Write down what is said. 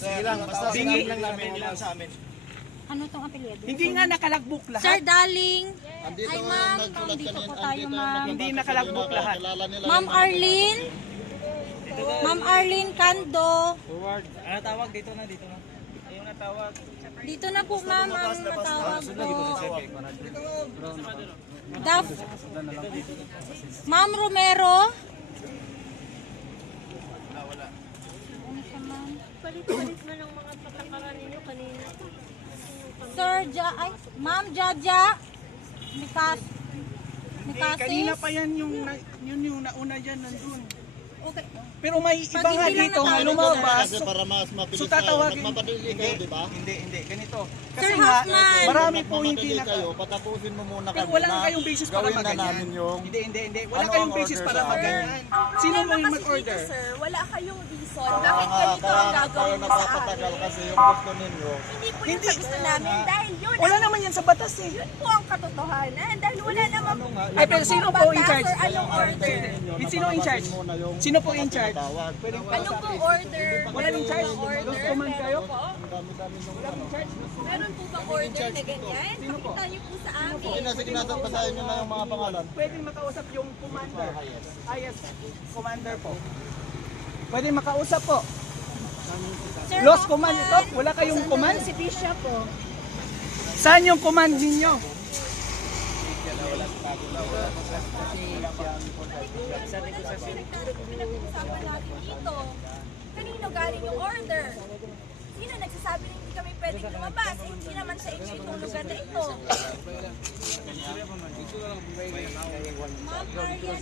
Sige lang, basta Bingi. sinabi lang namin lang sa amin. Ano tong apelyido? Hindi nga nakalagbok Sir lahat. Darling. Andito Ay, yung ma'am. nagsulat Dito kanina, po tayo, andito yung ma'am. Hindi nakalagbok lahat. Kilala nila Ma'am yung- Arlene. Ma'am Arlene Cando. Forward. Ano tawag? Dito na. Ayun na tawag. Dito na po, ma'am, ang matawag po. Daf. Ma'am Romero. Ano siya, ma'am? Palit-palit mo ng mga patakaran ninyo kanina. Sir ay, Ma'am Jaja. Mikas. Kanina pa yan yung nauna dyan nandun. Okay. Pero may iba Pag nga hindi lang dito nga natawag, lumabas. Kasi para mas mabilis So tatawagin. magmamadali kayo, di ba? Hindi. Ganito. Sir Kasi nga, Hoffman. marami po hindi Magmamadali naka... kayo, patapusin mo muna Pero kami wala na nga kayong basis para gawin na maganyan. namin yung... Hindi. Wala Ano kayong ang basis order para sa maganyan. Sino mo yung mag-order? Sir, wala kayong reason. Kaya Bakit nga, ganito kaya ang nga tayo gagawin mo sa napapatagal amin? kasi yung gusto ninyo. Hindi po yun sa gusto namin dahil yun Wala naman yan sa batas eh. po ang katotohanan. Dahil wala naman Ay, pero sino po in charge? or anong order. Sino in charge? Muna yung Sino po in charge? tawag. Pwedeng Anong po order? Wala in charge? Lost command kayo? Po? ang dami-dami nung ano. Meron po bang order na ganyan? Pakita niyo po sa amin. Sige na, basahin nyo na yung mga pangalan. Pwedeng makausap yung commander. Yes, commander po. Pwedeng makausap po. Sir Lost Hoffman. command ito? Wala kayong command? Si Bishop po. Saan yung command ninyo? Pinag-uusapan natin dito. Kanino galing yung order? Sino nagsasabi na hindi kami pwedeng lumabas? Eh, hindi naman sa inyo itong lugar na ito. Ma'am Marian